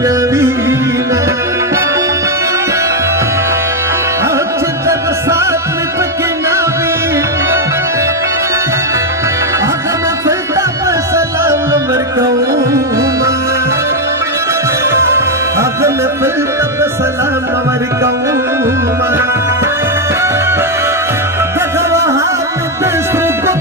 रवीना आज जब साथ में पके नावी आग में फलता पर सलाम नंबर कहूँ आग में फलता पर सलाम नंबर कहूँ दगा हाथ में दूसरे को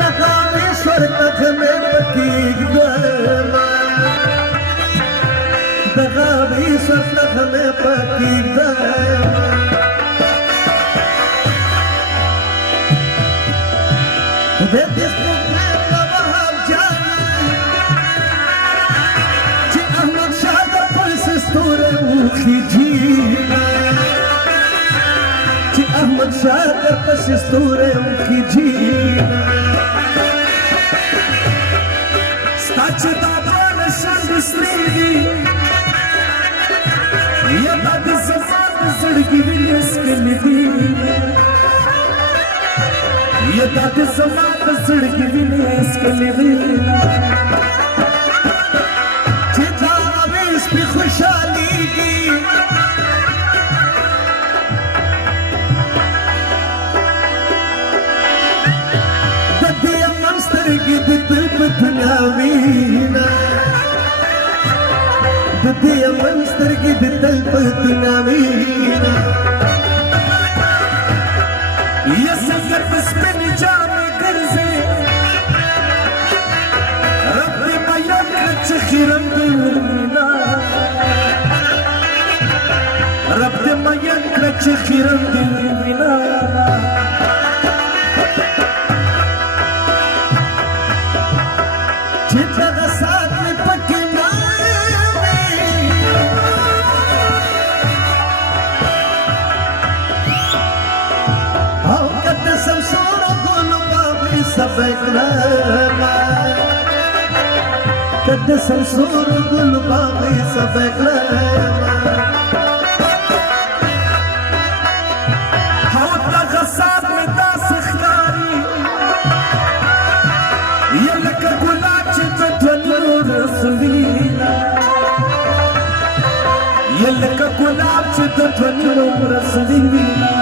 दगामेश्वर तक में पकी दगामेश्वर तक में पकी Ahmad Shadar pasisture uki jina Stače da bana šand sredi Ya tad zaman zidgi vilis ke lidina Ya tad zaman zidgi vilis ke lidina Chita avis bi khushali ki Navina Dudya monster ki dil pat navina Ye safar bas bin jam garze Rabbi mayan kach khiram dilna Rabbi mayan kach khiram dilna Kad samsur gul baagi sabaklama Hawta ghasab mein das khari Ye lak gulab chitwani rasvina Ye lak gulab chitwani rasvina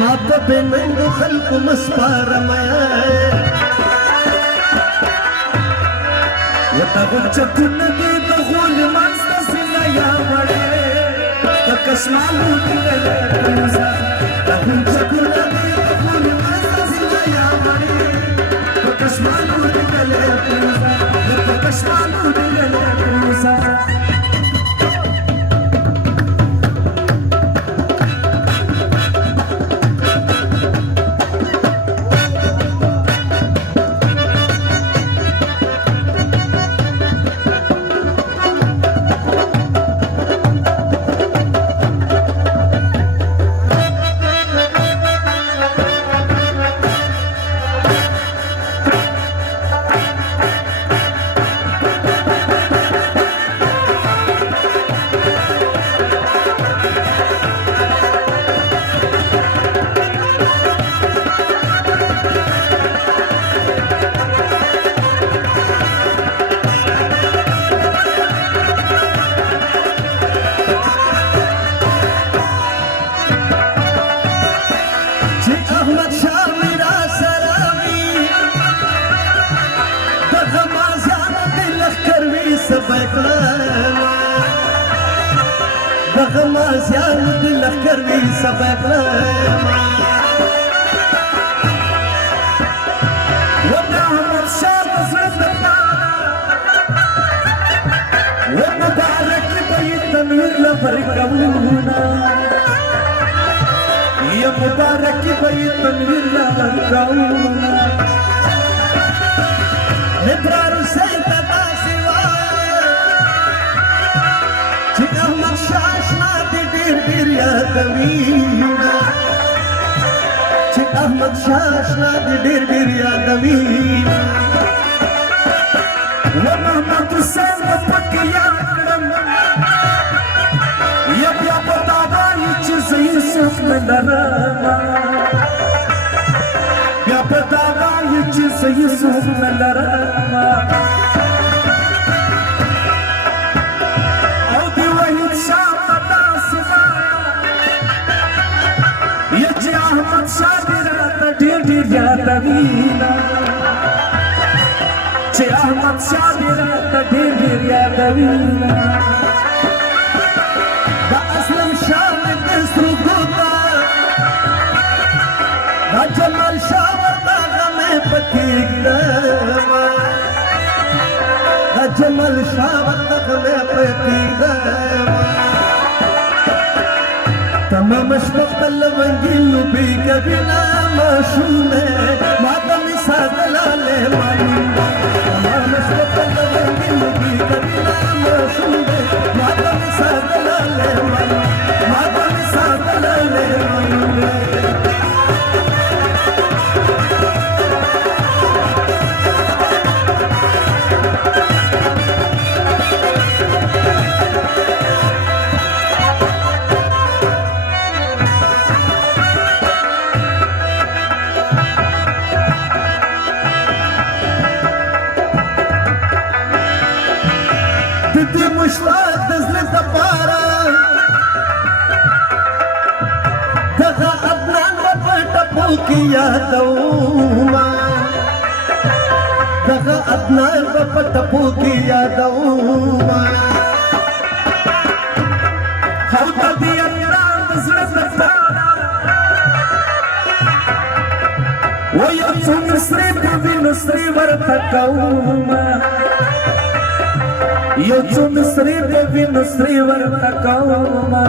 Mata benengo khalqu masfara maya Yata gulcha kunagi dukhul masta sinaya vade Takashmalu dilale kuza Gulcha kunagi dukhul masta sinaya vade Takashmalu dilale kuza Takashmalu dilale kuza Dagmazian dil karvi sabaklama Wabna Ahmad Shah zrda Wabna barak bayt tanwir la farqawna Ya mubarak bayt tanwir la farqawna Nidrar sayta siwa احمد شاشنا دې ډېر یادوینا چې احمد شاشنا دې ډېر یادوینا و محمد حسین پټ یاد کړم یا بیا پتا وایي چې زه یوسف نه لرم بیا پتا وایي چې زه یوسف نه لرم او دی وحید شاه په داسې وایه یا چې احمد شاه دې راته ډېر یادوینا چې احمد شاه دې راته ډېر یادوینا د اسلم شاه مې د سترګو ته د جمال شاه ورته غمې پکې ږدم د جمال شاه ورته غمې پکې ږدم تمام شپه خپل لونګي لوبې کوي نه ماشوم دی ما ته مې ساتلالی معلوم تمام شپه خپل لونګي لوبې کوي نه ماشوم دی ما ته مې ساتلالی معلوم ما ته مې ساتلالی معلوم مشتاق د زړه دپاره دغه عدنان به په ټپو کې یادومه دغه عدنان به په ټپو کې یادومه او د دې عدنان د زړه دپاره وایه څو مې سرې په وینو سرې ورته کومه یو څو مصري په وینو سرې ورته کومه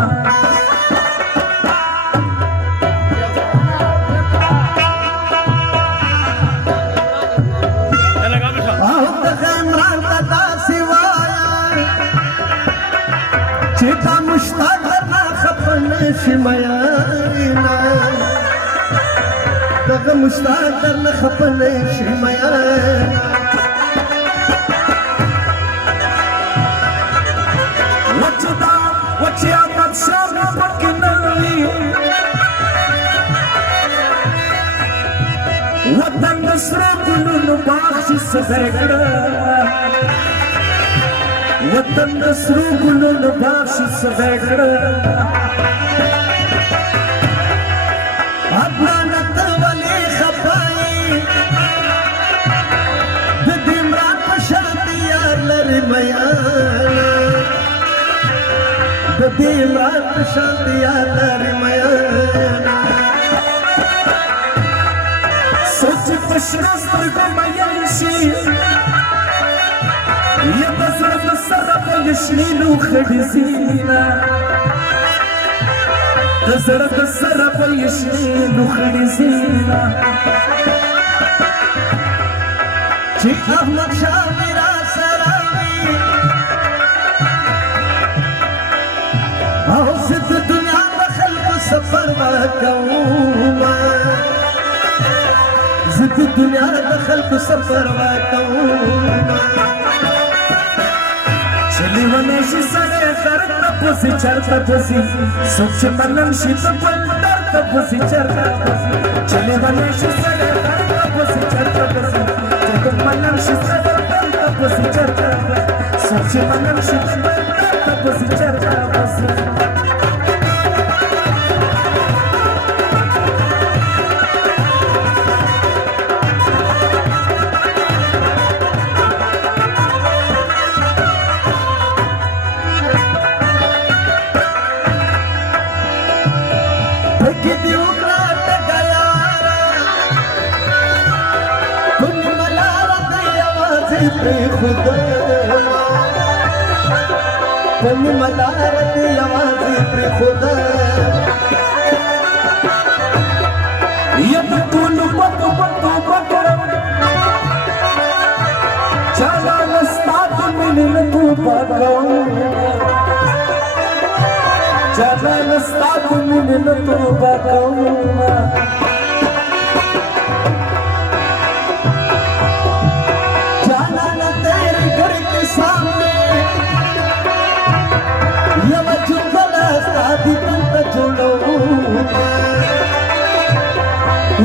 او دغه عمران ته داسې وایه چې دا مشتاق درنه خفه نه شي میینه دغه مشتاق درنه خفه نه شي میینه چې احمد شاه مې پکې نه وي وطن د سرو ګلونو باغ چې سبې کړه وطن د سرو ګلونو باغ چې سبې کړه عدنان ته ولې خفه یې د دې عمران په شان یار لرې میینه د دې عمران په شان یار لرې میینه سوچ په شنو سترګو مین شي یا د زړه د سره به یې شنې لوښه ډیزینه د زړه د سره به یې شنې لوښه ډیزینه چې احمد شاه مې راسره وي او زه د دنیا د خلکو سفر به کومه زه د دنیا د خلکو سفر به کومه چې لیونی شي سړی غر ته پسې چرته پسې څوک چې ملم شي په بل درته پسې چرته پسې چې لیونی شي سړی غر ته پسې چرته پسې څوک ملم شي سړی درته پسې چرته پسې څوک چې ملم شي په بل درته پسې چرته پسې پنی ملارت یوازی پر خدا ید کولو پتو پتو پتو چالا نستاد منی لکو پاکو जाना नस्ता तुमने न तोबा comma जाना न तेरे घर के सामने यव जुगला साथी तंत जोड़ो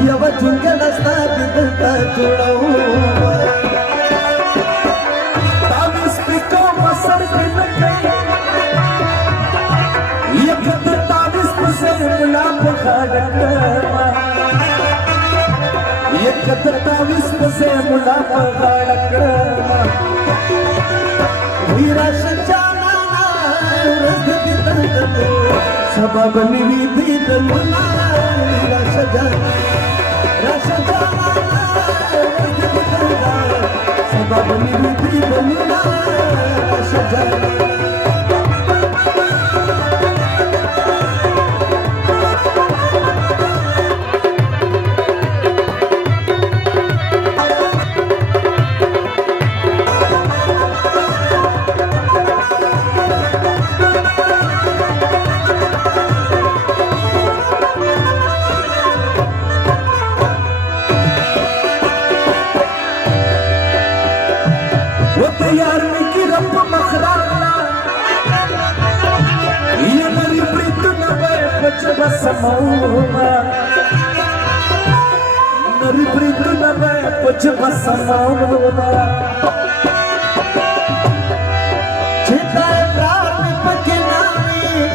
यव जुगला साथी तंत जोड़ो ताबिस पे को मसर के लगे ये कद ताबिस पे से मुला पखाड़कमा ये कद ताबिस पे से मुला पखाड़कमा वीरा सजाना रजदी तंत सबब निविधि तन्ना वीरा सजाना रसजाना रजदी तंत सबब निविधि तन्ना रसजाना यार में की रब मखराना ये मेरी प्रीत न वे कुछ बस मौमा मेरी प्रीत न वे कुछ बस मौमा चिताए प्राण पकनामी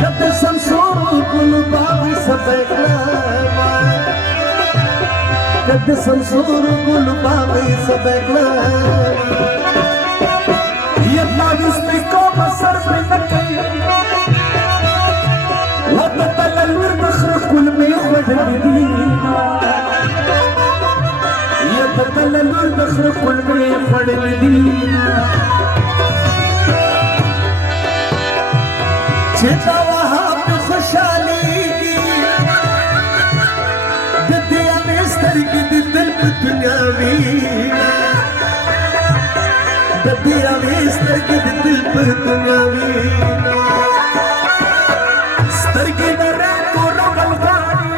कद संसोर गुल बाबी सबकला कद संसोर गुल बाबी सबकला ये ताबिस में को मसर पे न कई वो ततलल बखर कुल में खड़दीना ये ततलल बखर कुल में खड़दीना चिता वहाँ पे खुशहाली की दिल पे दुनियावी ददिया मिस्तर की दिल पे दुनियावी स्तर की नरे को रगल गाड़ी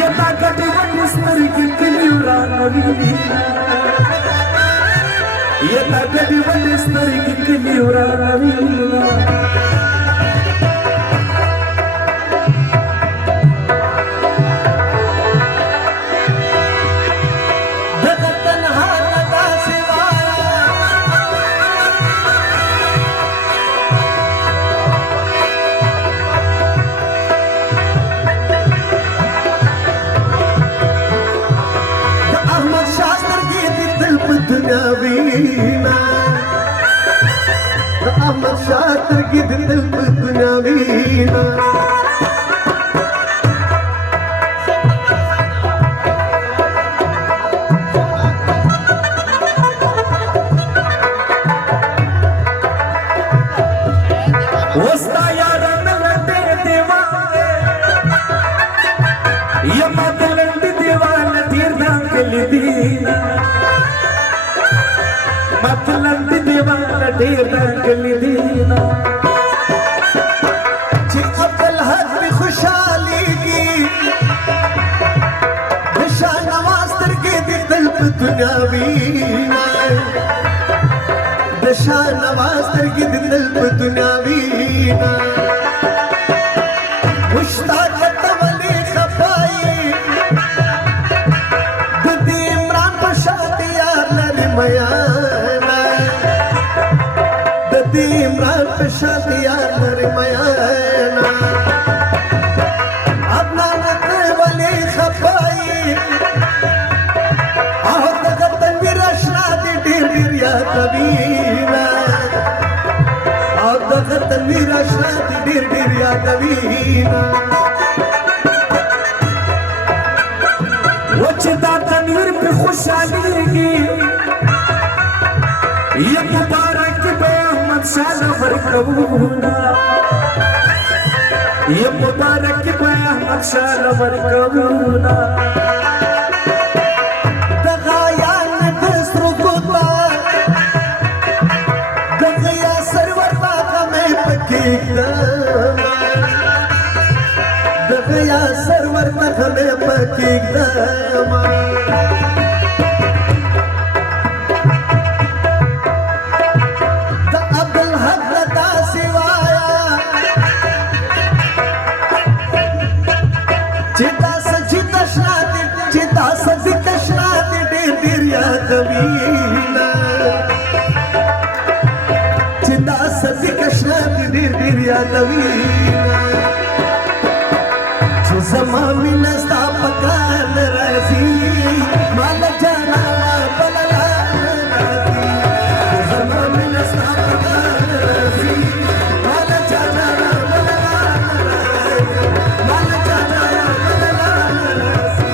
ये ताकत है स्तर की कलियुरा नवीना ये ताकत है स्तर की कलियुरा नवीना दुनियावीना अहमद शातिर की दिल पे दुनियावीना वस्ता यारन लटे देवाने ये मतलंड देवान तीर्था कलिदीना मतलंड देवान तीर्था कलिदीना जी अब्दुल हक भी खुशहाली की दिशा नवाज तर के दिल पे दुनियावीना दिशा नवाज तर के दिल पे दुनियावीना मुश्ताक तवली खपाई दीदी इमरान पशाती यार नरी मयाना दीदी इमरान पशाती यार नरी मयाना अदनान तवली खपाई आओ तगत मेरा शादी ढेर या कबीरा आओ तगत मेरा शादी ढेर या कबीरा वचदा तनवीर पे खुशहाली की ये मुबारक बे अहमद शाह नवर कबूना ये मुबारक बे अहमद शाह नवर कबूना दगायान दस्तरू गुता दगिया کېږدم د غیا سرور ته مې په کېږدم د عبدالحق نه داسې وایه چې دا سجي تشنا دې چې دا سجي تشنا دې ډېر ډېر یادوینه چې دا سجي تشنا دې ډېر ډېر یادوینه چې زما مینه ستا په کار نه راځي مال جانا بل لار نه راځي چې زما مینه ستا په کار نه راځي مال جانا بل لار نه راځي مال جانا بل لار نه راځي